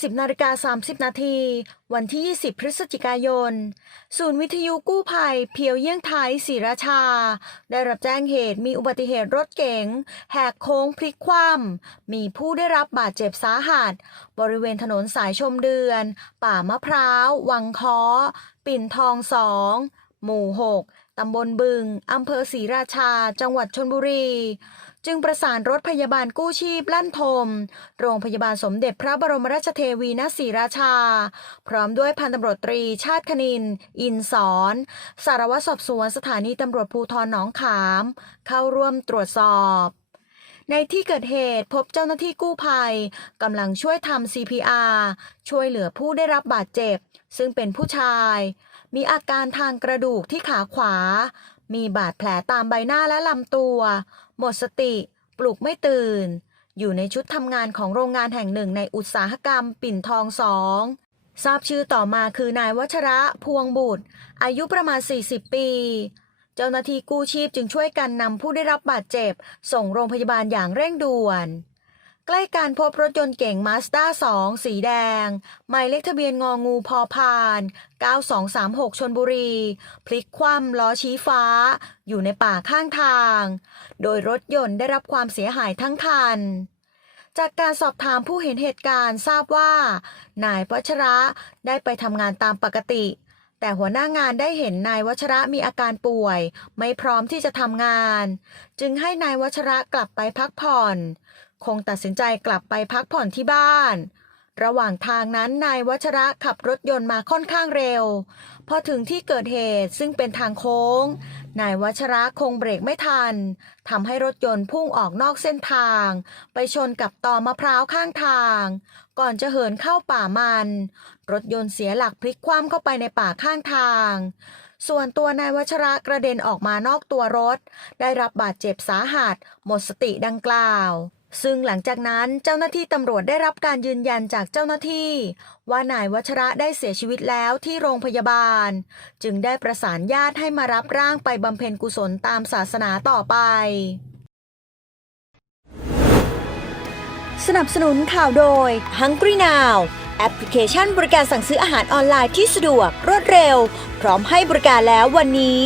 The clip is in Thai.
10นาฬิกา30 นาที วันที่ 20 พฤศจิกายน ศูนย์วิทยุกู้ภัย เพียวเยี่ยงไทยศรีราชา ได้รับแจ้งเหตุมีอุบัติเหตุรถเก๋ง แหกโค้งพลิกคว่ำมีผู้ได้รับบาดเจ็บสาหัส บริเวณถนนสายชมเดือน ป่ามะพร้าว วังค้อ ปิ่นทองสองหมู่ 6 ตำบลบึง อำเภอศรีราชา จังหวัดชนบุรี จึงประสานรถพยาบาลกู้ชีพลั่นทม โรงพยาบาลสมเด็จพระบรมราชเทวีณศรีราชา พร้อมด้วยพันตำรวจตรีชาติคณิน อินสอน สารวัตรสอบสวนสถานีตำรวจภูธรหนองขาม เข้าร่วมตรวจสอบในที่เกิดเหตุพบเจ้าหน้าที่กู้ภัยกำลังช่วยทำ CPR ช่วยเหลือผู้ได้รับบาดเจ็บ ซึ่งเป็นผู้ชาย มีอาการทางกระดูกที่ขาขวา มีบาดแผลตามใบหน้าและลำตัว หมดสติ ปลุกไม่ตื่น อยู่ในชุดทำงานของโรงงานแห่งหนึ่งในอุตสาหกรรมปิ่นทองสองทราบชื่อต่อมาคือนายวัชระพวงบุตร อายุประมาณ 40 ปี เจ้าหน้าที่กู้ชีพจึงช่วยกันนำผู้ได้รับบาดเจ็บ ส่งโรงพยาบาลอย่างเร่งด่วน ใกล้การพบรถยนต์เก่งมาสด้า2สีแดง หมายเลขทะเบียนงองูพอพาน 9236 ชนบุรี พลิกคว่ำล้อชี้ฟ้า อยู่ในป่าข้างทาง โดยรถยนต์ได้รับความเสียหายทั้งคัน จากการสอบถามผู้เห็นเหตุการณ์ทราบว่า นายวัชระได้ไปทำงานตามปกติ แต่หัวหน้างานได้เห็นนายวัชระมีอาการป่วย ไม่พร้อมที่จะทำงาน จึงให้นายวัชระกลับไปพักผ่อน คงตัดสินใจกลับไปพักผ่อนที่บ้าน ระหว่างทางนั้นนายวัชระขับรถยนต์มาค่อนข้างเร็ว พอถึงที่เกิดเหตุซึ่งเป็นทางโค้ง นายวัชระคงเบรกไม่ทันทำให้รถยนต์พุ่งออกนอกเส้นทาง ไปชนกับตอมะพร้าวข้างทาง ก่อนจะเหินเข้าป่ามัน รถยนต์เสียหลักพลิกคว่ำเข้าไปในป่าข้างทางส่วนตัวนายวัชระกระเด็นออกมานอกตัวรถ ได้รับบาดเจ็บสาหัส หมดสติดังกล่าว ซึ่งหลังจากนั้นเจ้าหน้าที่ตำรวจได้รับการยืนยันจากเจ้าหน้าที่ ว่านายวัชระได้เสียชีวิตแล้วที่โรงพยาบาล จึงได้ประสานญาติให้มารับร่างไปบำเพ็ญกุศลตามศาสนาต่อไป สนับสนุนข่าวโดย Hungry Now แอปพลิเคชันบริการสั่งซื้ออาหารออนไลน์ที่สะดวกรวดเร็ว พร้อมให้บริการแล้ววันนี้